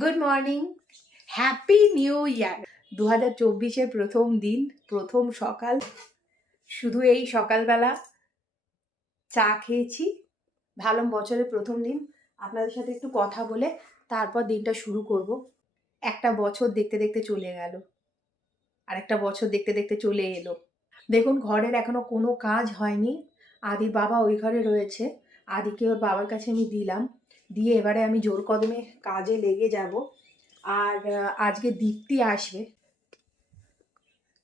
Good morning happy new year দু হাজার চব্বিশের প্রথম দিন, প্রথম সকাল। শুধু এই সকালবেলা চা খেয়েছি। ভালো বছরের প্রথম দিন। আপনাদের সাথে একটু কথা বলে তারপর দিনটা শুরু করব। একটা বছর দেখতে দেখতে চলে গেল। আর একটা বছর দেখতে দেখতে চলে এলো। দেখুন, ঘরের এখনও কোনো কাজ হয়নি। আদি বাবা ওই ঘরে রয়েছে। আদিকে ওর বাবার কাছে আমি দিলাম। দিয়ে এবারে আমি জোর কদমে কাজে লেগে যাব। আর আজকে দীপ্তি আসবে।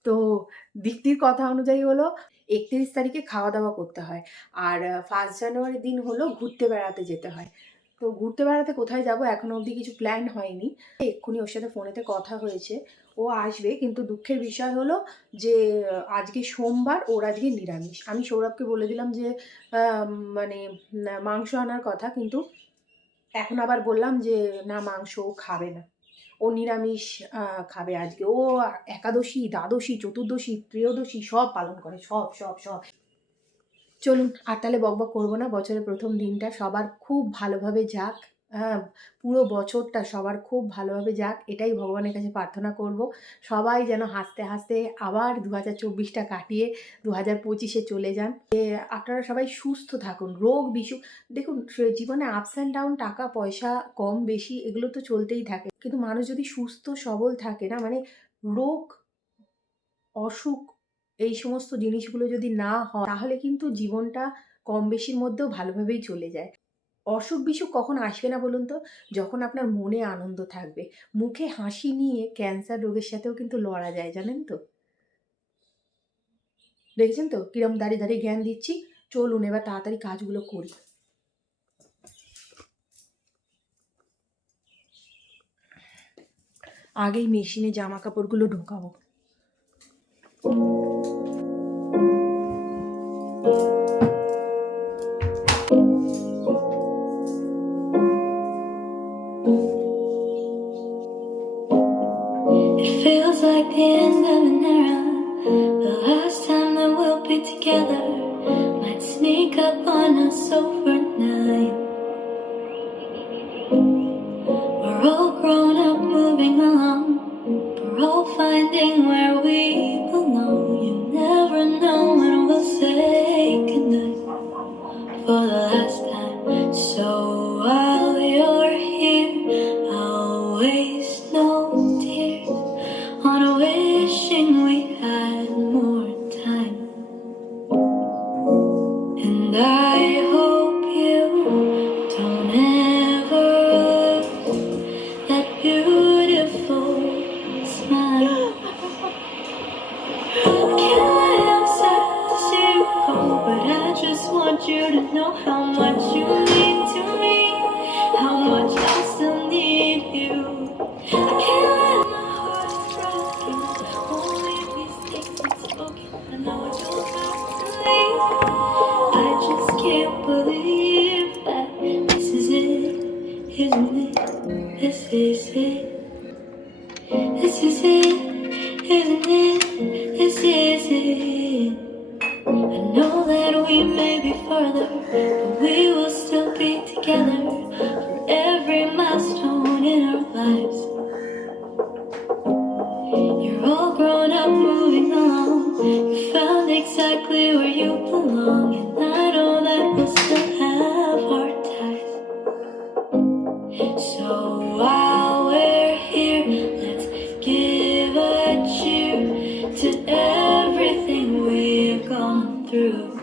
তো দীপ্তির কথা অনুযায়ী হলো, একত্রিশ তারিখে খাওয়া দাওয়া করতে হয়। আর ফার্স্ট জানুয়ারির দিন হলো ঘুরতে বেড়াতে যেতে হয়। তো ঘুরতে বেড়াতে কোথায় যাব এখনও অবধি কিছু প্ল্যান হয়নি। এক্ষুনি ওর সাথে ফোনেতে কথা হয়েছে। ও আসবে, কিন্তু দুঃখের বিষয় হলো যে, আজকে সোমবার, ওর আজকে নিরামিষ। আমি সৌরভকে বলে দিলাম যে মানে মাংস আনার কথা, কিন্তু এখন আবার বললাম যে, না, মাংস খাবে না। ও নিরামিষ খাবে আজকে। ও একাদশী, দ্বাদশী, চতুর্দশী, ত্রয়োদশী সব পালন করে, সব সব সব। চলুন, আর তাহলে বকবক করব না। বছরের প্রথম দিনটা সবার খুব ভালোভাবে যাক। হ্যাঁ পুরো বছরটা সবার খুব ভালোভাবে যাক, এটাই ভগবানের কাছে প্রার্থনা করব। সবাই যেন হাসতে হাসতে আবার দু হাজার চব্বিশটা কাটিয়ে দু হাজার পঁচিশে চলে যান। আপনারা সবাই সুস্থ থাকুন, রোগ বিসুখ দেখুন জীবনে আপস অ্যান্ড ডাউন টাকা, পয়সা, কম, বেশি, এগুলো তো চলতেই থাকে। কিন্তু মানুষ যদি সুস্থ, সবল থাকে না মানে রোগ, অসুখ, এই সমস্ত জিনিসগুলো যদি না হয়, তাহলে কিন্তু জীবনটা কম বেশির মধ্যেও ভালোভাবেই চলে যায়। অসুখ বিসুখ কখন আসবে না বলুন তো? যখন আপনার মনে আনন্দ থাকবে। মুখে হাসি নিয়ে ক্যান্সার রোগের সাথেও কিন্তু লড়া যায়, জানেন তো? দেখেছেন তো? কিরম দাঁড়িয়ে দাঁড়িয়ে জ্ঞান দিচ্ছি। চলুন এবার তাড়াতাড়ি কাজগুলো করি। আগেই মেশিনে জামা কাপড়গুলো ঢোকাবো। It feels like the end of an era. The last time that we'll be together might sneak up on us overnight. three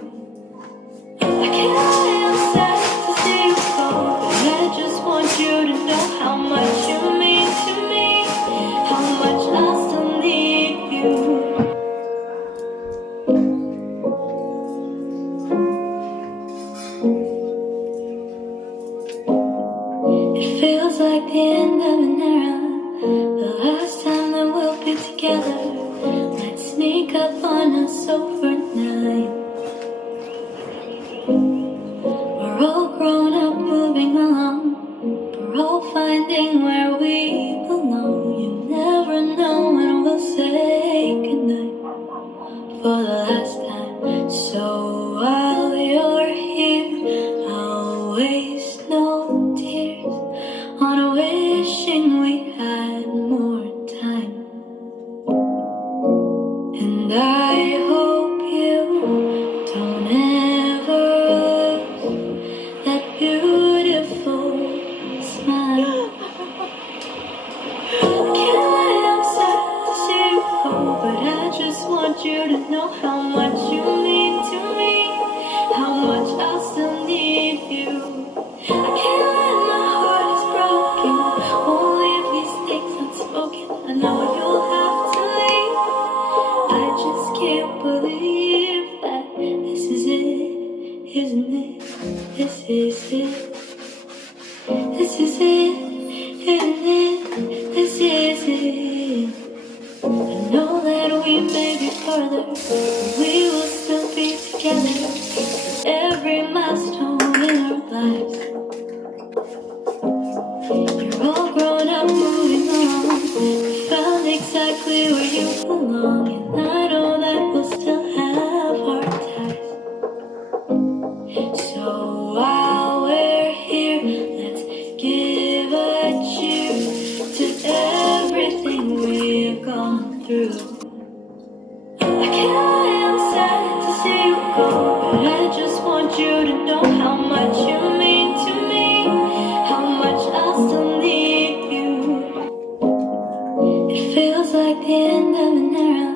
end of an era,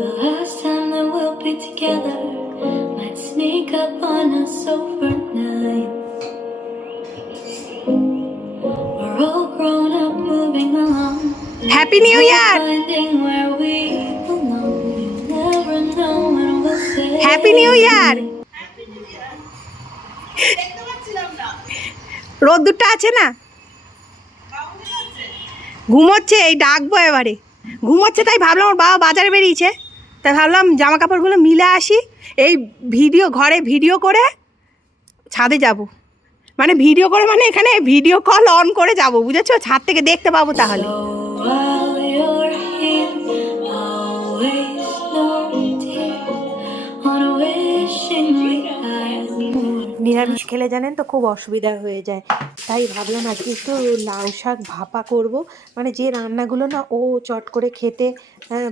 the last time that we'll be together might sneak up on us overnight. We're all grown up, moving along. Happy new year Finding where we belong. You never know when we'll say. Happy new year রোদ্দুরটা আছে না ঘুমোচ্ছে এই ডাকবো এবারে ঘুমোচ্ছে, তাই ভাবলাম ওর বাবা বাজারে বেরিয়েছে। তাই ভাবলাম জামা কাপড়গুলো মিলে আসি, এই ভিডিও ঘরে ভিডিও করে ছাদে যাব। মানে ভিডিও করে মানে এখানে ভিডিও কল অন করে যাব, বুঝেছ? ছাদ থেকে দেখতে পাবো তাহলে। নিরামিষ খেলে জানেন তো খুব অসুবিধা হয়ে যায়। তাই ভাবলাম আজকে একটু লাউ শাক ভাপা করব। মানে যে রান্নাগুলো না ও চট করে খেতে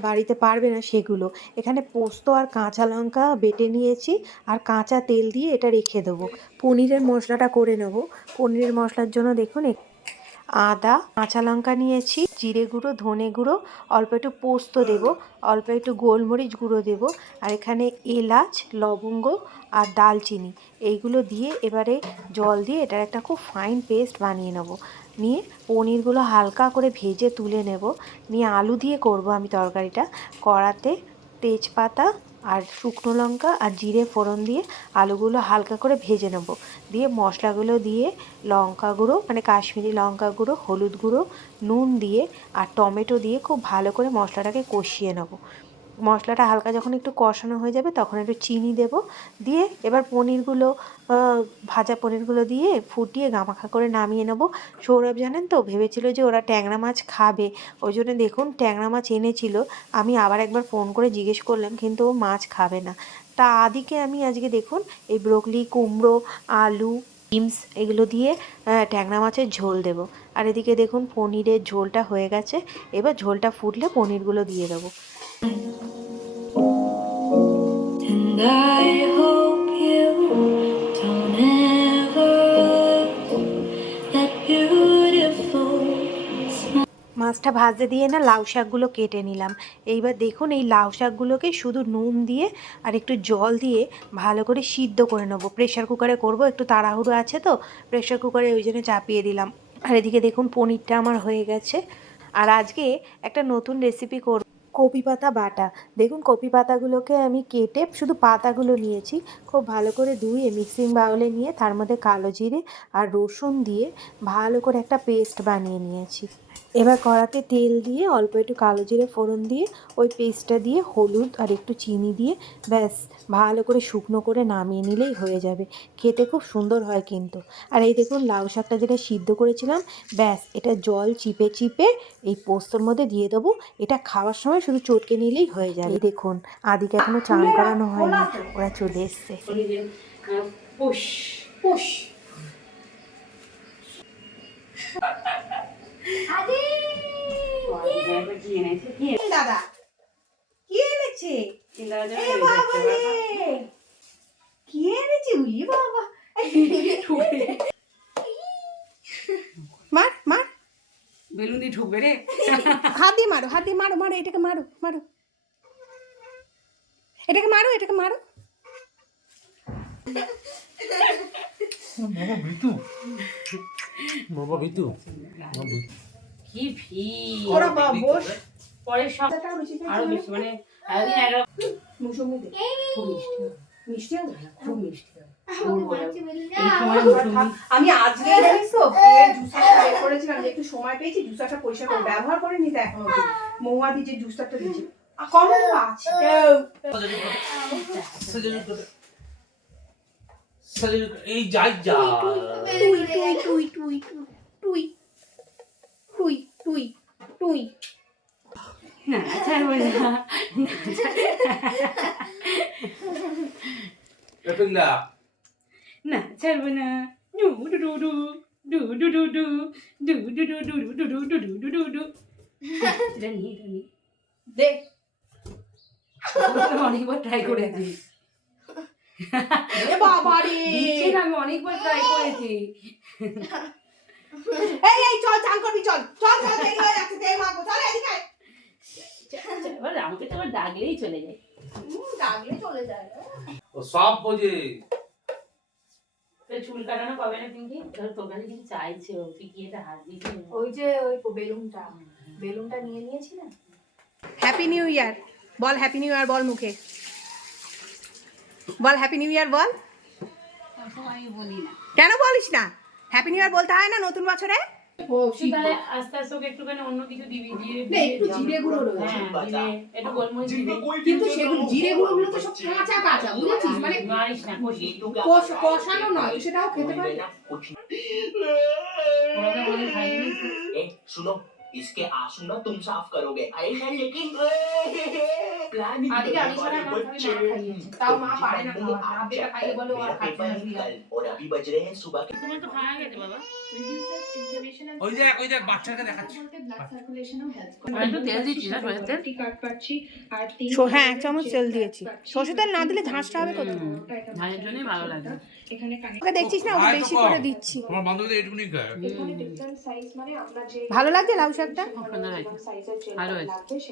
বাড়িতে পারবে না সেগুলো। এখানে পোস্ত আর কাঁচা লঙ্কা বেটে নিয়েছি আর কাঁচা তেল দিয়ে এটা রেখে দেবো। পনিরের মশলাটা করে নেব। পনিরের মশলার জন্য দেখুন আদা, কাঁচা লঙ্কা নিয়েছি, জিরে গুঁড়ো, ধনে গুঁড়ো, অল্প একটু পোস্ত দেব, অল্প একটু গোলমরিচ গুঁড়ো দেব, আর এখানে এলাচ, লবঙ্গ আর দালচিনি। এইগুলো দিয়ে এবারে জল দিয়ে এটার একটা খুব ফাইন পেস্ট বানিয়ে নেব। নিয়ে পনিরগুলো হালকা করে ভেজে তুলে নেব। নিয়ে আলু দিয়ে করব আমি তরকারিটা। কড়াতে তেজপাতা আর শুকনো লঙ্কা আর জিরে ফোড়ন দিয়ে আলুগুলো হালকা করে ভেজে নেব। দিয়ে মশলাগুলো দিয়ে লঙ্কা গুঁড়ো মানে কাশ্মীরি লঙ্কা গুঁড়ো, হলুদ গুঁড়ো, নুন দিয়ে আর টমেটো দিয়ে খুব ভালো করে মশলাটাকে কষিয়ে নেব। মশলাটা হালকা যখন একটু কষানো হয়ে যাবে, তখন একটু চিনি দেব। দিয়ে এবার পনিরগুলো ভাজা পনিরগুলো দিয়ে ফুটিয়ে গামাখা করে নামিয়ে নেব। সৌরভ জানেন তো, ভেবেছিল যে ওরা ট্যাংরা মাছ খাবে। ওই জন্য দেখুন, ট্যাংরা মাছ এনেছিল। আমি আবার একবার ফোন করে জিজ্ঞেস করলাম, কিন্তু ও মাছ খাবে না। তা আদিকে আমি আজকে দেখুন, এই ব্রোকলি, কুমড়ো, আলু বিমস এগুলো দিয়ে ট্যাংরা মাছের ঝোল দেব। আর এদিকে দেখুন, পনিরের ঝোলটা হয়ে গেছে। এবার ঝোলটা ফুটলে পনিরগুলো দিয়ে দেবো। মাছটা ভাজতে দিয়ে না লাউ শাকগুলো কেটে নিলাম। এইবার দেখুন এই লাউ শাকগুলোকে শুধু নুন দিয়ে আর একটু জল দিয়ে ভালো করে সিদ্ধ করে নেব। প্রেশার কুকারে করব, একটু তাড়াহুড়ো আছে তো প্রেশার কুকারে ওই জন্য চাপিয়ে দিলাম। আর এদিকে দেখুন পনিরটা আমার হয়ে গেছে। আর আজকে একটা নতুন রেসিপি করব। কপি পাতা বাটা। দেখুন, কপি পাতাগুলোকে আমি কেটে শুধু পাতাগুলো নিয়েছি। খুব ভালো করে ধুয়ে মিক্সিং বাউলে নিয়ে তার মধ্যে কালো জিরে আর রসুন দিয়ে ভালো করে একটা পেস্ট বানিয়ে নিয়েছি। এবার কড়াতে তেল দিয়ে অল্প একটু কালো জিরে ফোড়ন দিয়ে ওই পেস্টটা দিয়ে হলুদ আর একটু চিনি দিয়ে ব্যাস, ভালো করে শুকনো করে নামিয়ে নিলেই হয়ে যাবে। খেতে খুব সুন্দর হয় কিন্তু। আর এই দেখুন লাউ শাকটা যেটা সিদ্ধ করেছিলাম, ব্যাস, এটা জল চিপে চিপে এই পোস্তর মধ্যে দিয়ে দেবো। এটা খাওয়ার সময় শুধু চটকে নিলেই হয়ে যাবে। দেখুন, আদিকে এখনও চান করানো হয়নি, ওরা চলে এসছে। পুষ পুষ দাদা। কি এনেছে? কি এনেছে উলি বাবা? মার মার। বেলুন দিয়ে ঢুকবে রে। হাত দিয়ে মারো হাত দিয়ে মারো মারো এটাকে মারো মারো। এটাকে মারো এটাকে মারো। বাবা ভিতু বাবা ভিতু। কি বেশি আচ্ছা, আরও বেশি মানে খুব মিষ্টি মিষ্টি হ্যাঁ, খুব মিষ্টি আমি আজকে জানিস তো জুসটা বের করেছিলাম যে একটু সময় পেয়েছি জুসাটা পরিষ্কার করে ব্যবহার করে নিতে এখন অব্দি মৌয়াদি যে জুসাটা দিয়েছি। কম আছে। এই যাই যা টুই টুই টুই টুই টুই টুই টুই টুই না ছাড়বো না এপিল্লা না ছাড়বো না ডু ডু ডু ডু ডু ডু ডু ডু ডু ডু ডু ডু ডু ডু ডু ডু ডু ডু ডু এটা নিয়ে এটা নিয়ে দে আমি অনেকবার ট্রাই করেছি এ বাবা রে আমি অনেকবার ট্রাই করেছি। এই এই চল চান করবি চল। চল চল দেরি হয়ে যাচ্ছে তেল মাখবো চল এদিকে। এবার আমাকে তো ডাকলেই চলে যায়। ডাকলে চলে যায়। ও সব বোঝে। তো চুল কাটানো পাবে না পিঙ্কি? ধর তোর কাছে কিছু চাইছে ও তুই কি এটা হাত ওই যে ওই বেলুনটা। বেলুনটা নিয়ে নিয়েছি না? হ্যাপি নিউ ইয়ার বল হ্যাপি নিউ ইয়ার বল মুখে। বল হ্যাপি নিউ ইয়ার বল। কেন বলিস না? হ্যাপি নিউ ইয়ার বলতে হয় না নতুন বছরে? খেতে শুনো इसके आंसू ना तुम साफ करोगे আদিকে बदलने আদি ছাড়া वाले আমার बच्चे। খালি মা খাইয়েছে তাও মা পারে না जिम्मे খাওয়া না आप বেটা খাইয়ে বলে ও আর मेरा খাচ্ছে पेपर না है कल और अभी बज रहे हैं सुबह के তোমার তো খাওয়া গেছে বাবা ওই দেখ ওই দেখ বাচ্চাকে দেখাচ্ছি আর একটু তেল দিচ্ছি না সরষের তেল সো- হ্যাঁ এক চামচ তেল দিয়েছি সর্ষে তেল না দিলে ঝাঁসটা হবে কত ধানের জন্যই ভালো লাগে ওকে দেখছিস না ওকে বেশি করে দিচ্ছি তোমার বান্ধবীদের এটুকুনি খায় ভালো লাগছে লাউ শাকটা খুব সুন্দর হয়েছে ভালো হয়েছে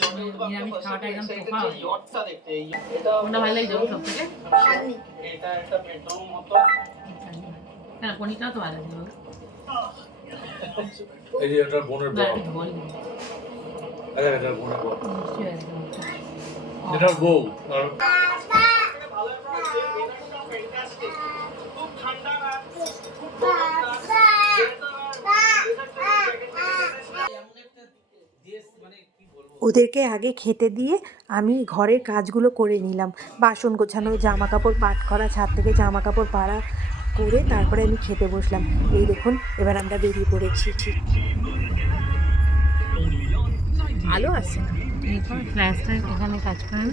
হ্যাঁ পনিরটাও তো ভালো লাগে বোনের বোনের বউ এটা বউ। আর খুব ঠান্ডা খুব ঠান্ডা ওদেরকে আগে খেতে দিয়ে আমি ঘরের কাজগুলো করে নিলাম। বাসন গোছানো জামা কাপড় পাট করা ছাদ থেকে জামা কাপড় পাড়া করে তারপরে আমি খেতে বসলাম। এই দেখুন এবার আমরা বেরিয়ে পড়েছি। ঠিক ভালো আছে এখানে কাজ করেন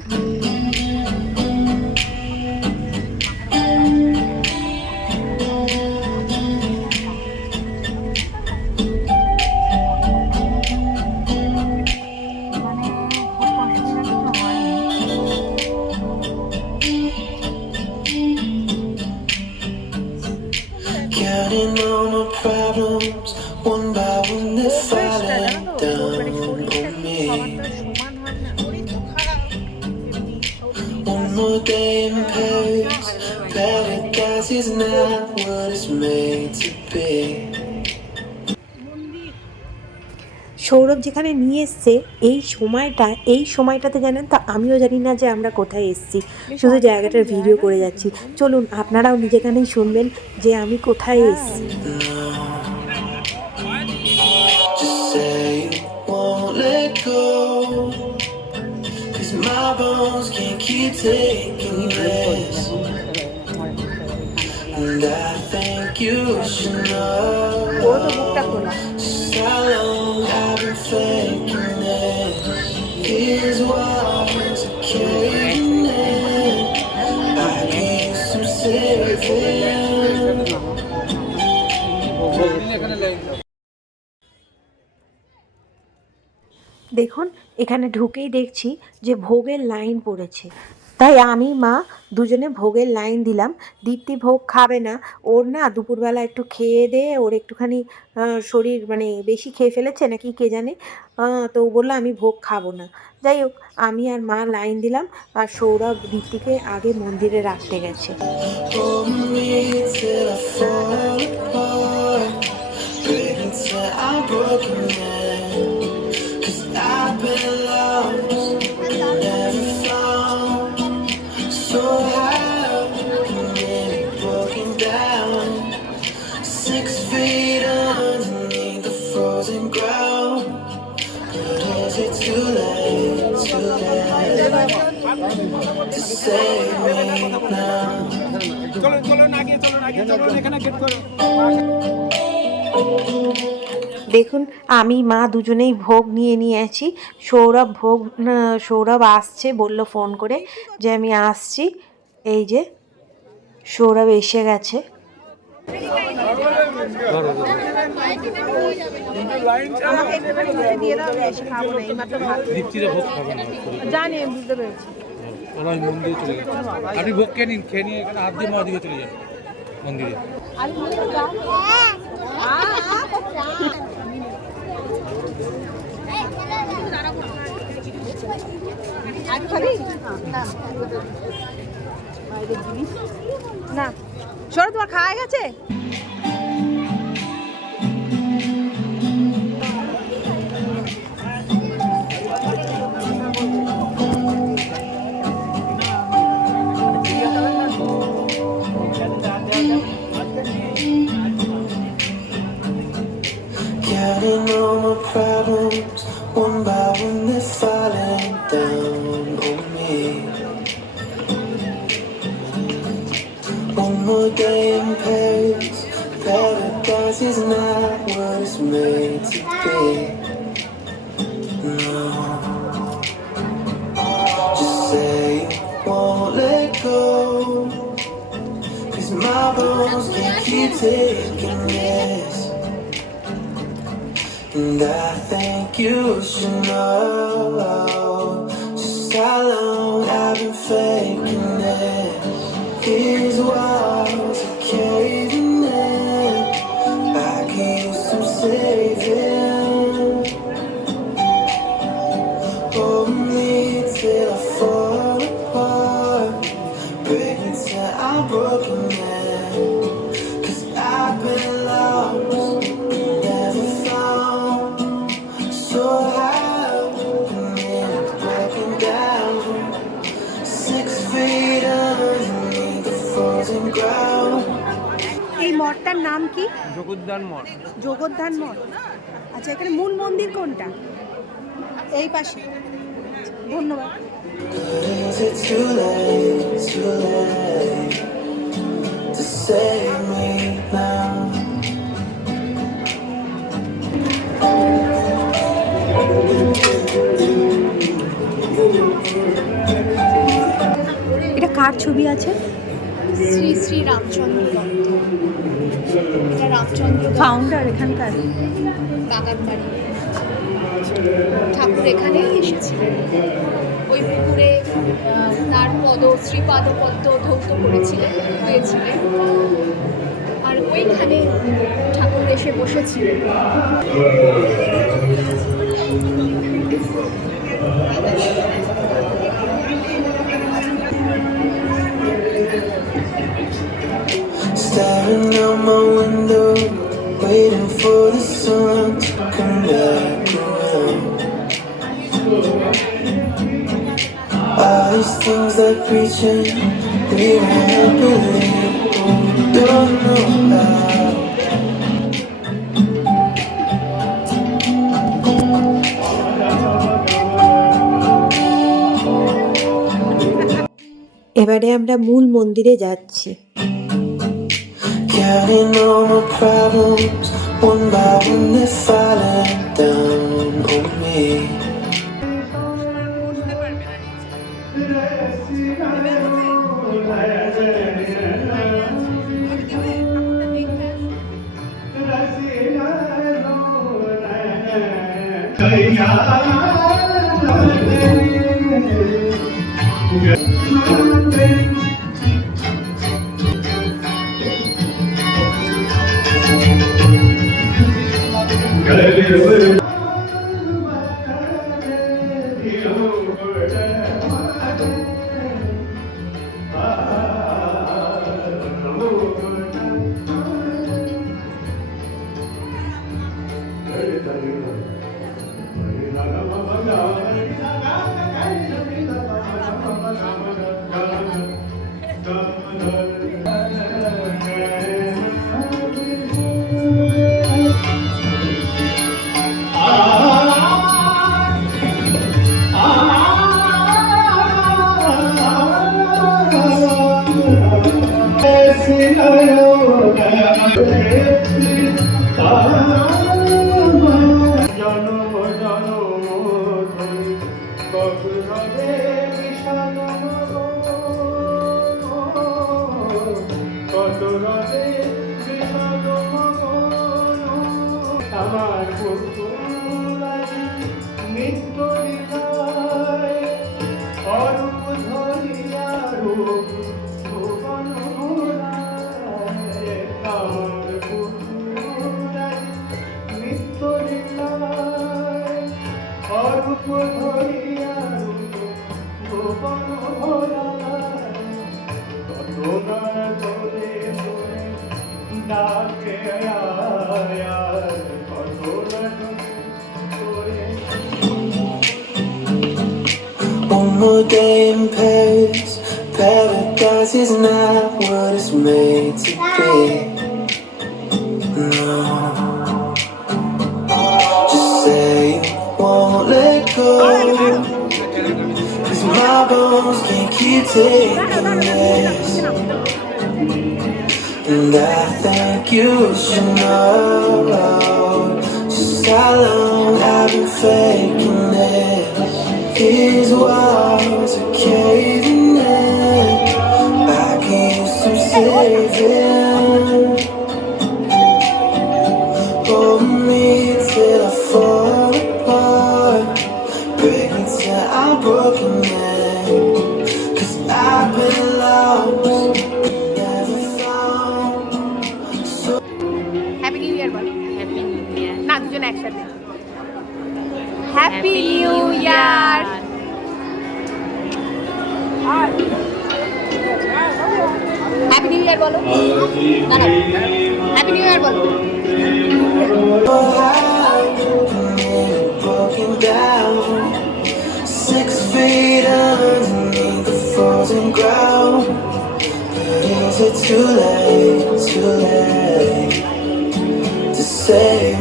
যেখানে নিয়ে এসছে এই সময়টা এই সময়টাতে জানেন তো আমিও জানি না যে আমরা কোথায় এসেছি শুধু জায়গাটার ভিডিও করে যাচ্ছি চলুন আপনারাও নিজেখানেই শুনবেন যে আমি কোথায় এসছি my bones can't keep taking this. And I think you should know. Just how long faking it. Here's what I'm taking it. I need some saving. দেখুন এখানে ঢুকেই দেখছি যে ভোগের লাইন পড়েছে তাই আমি, মা দুজনে ভোগের লাইন দিলাম। দীপ্তি ভোগ খাবে না। ওর না দুপুরবেলা একটু খেয়ে দিয়ে ওর একটুখানি শরীর মানে বেশি খেয়ে ফেলেছে নাকি কে জানে। তো বলল, আমি ভোগ খাব না। যাই হোক, আমি আর মা লাইন দিলাম আর সৌরভ দীপ্তিকে আগে মন্দিরে রাখতে গেছে। আগে আগে এখানে গেট করো দেখুন আমি মা দুজনেই ভোগ নিয়ে নিয়ে আছি। সৌরভ ভোগ সৌরভ আসছে বলল ফোন করে যে আমি আসছি। এই যে সৌরভ এসে গেছে। জানি বুঝতে পেরেছি। ওরা ওই মন্দিরে চলে গেছে আপনি ভোগ খেয়ে নিন, খেয়ে নিয়ে এখানে হাত দিয়ে মা চলে যান মন্দিরে। না সরো তোমার খাওয়া গেছে? taking that is why caving জগদ্দান মঠ। জগদ্ধান মঠ। আচ্ছা এখানে মূল মন্দির কোনটা? এই পাশে। ধন্যবাদ? এটা কার ছবি আছে? শ্রী শ্রী রামচন্দ্র। ফাউন্ডার এখানকার। বাগান বাড়ি ঠাকুর এখানেই এসেছিলেন। ওই পুকুরে তার পদ, শ্রীপাদ পদ্ম ধৌত করেছিলেন, হয়েছিলেন। আর ওইখানে ঠাকুর এসে বসেছিলেন। Staring out my window, waiting for the sun to come back around. All these things they're preaching, we won't believe. Oh, don't know how. এবারে আমরা মূল মন্দিরে যাচ্ছি Counting all my problems, one by one they're falling down on me. Jesus. আমার is not what it's made to be. No. Just say you won't let go. Cause my bones can't keep taking this. And I think you should know just how long I've been faking this. These walls are caving broken. Man. Cause I've been lost, never found. So happy new year ball happy new year না দুজন একসাথে। Happy new year happy new year বলো। Happy new year বলো। Frozen ground. Is it too late, too late to save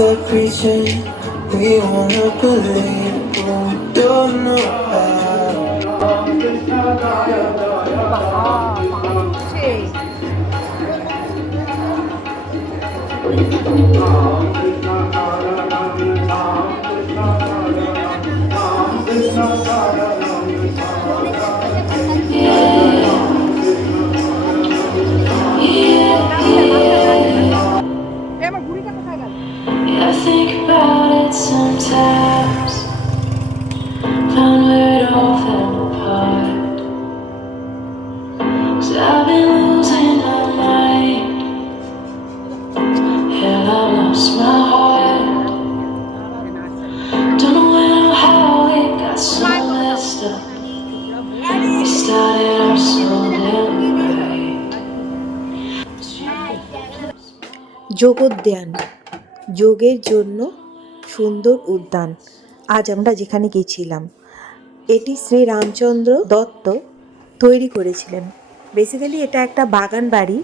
things preaching, we wanna believe, but we don't know how. Yogodyan যোগের জন্য সুন্দর উদ্যান। আজ আমরা যেখানে গেছিলাম, এটি শ্রী রামচন্দ্র দত্ত তৈরি করেছিলেন। বেসিক্যালি এটা একটা বাগান বাড়ি।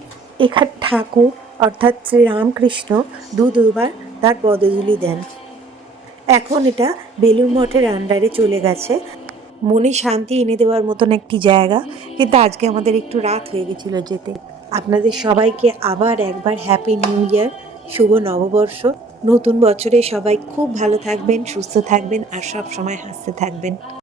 এখানে ঠাকুর অর্থাৎ শ্রী রামকৃষ্ণ দু দুবার তার পদধূলি দেন। এখন এটা বেলুর মঠের আন্ডারে চলে গেছে। মনে শান্তি এনে দেওয়ার মতন একটি জায়গা, কিন্তু আজকে আমাদের একটু রাত হয়ে গেছিল যেতে। আপনাদের সবাইকে আবার একবার হ্যাপি নিউ ইয়ার শুভ নববর্ষ। নতুন বছরে সবাই খুব ভালো থাকবেন, সুস্থ থাকবেন আর সব সময় হাসতে থাকবেন।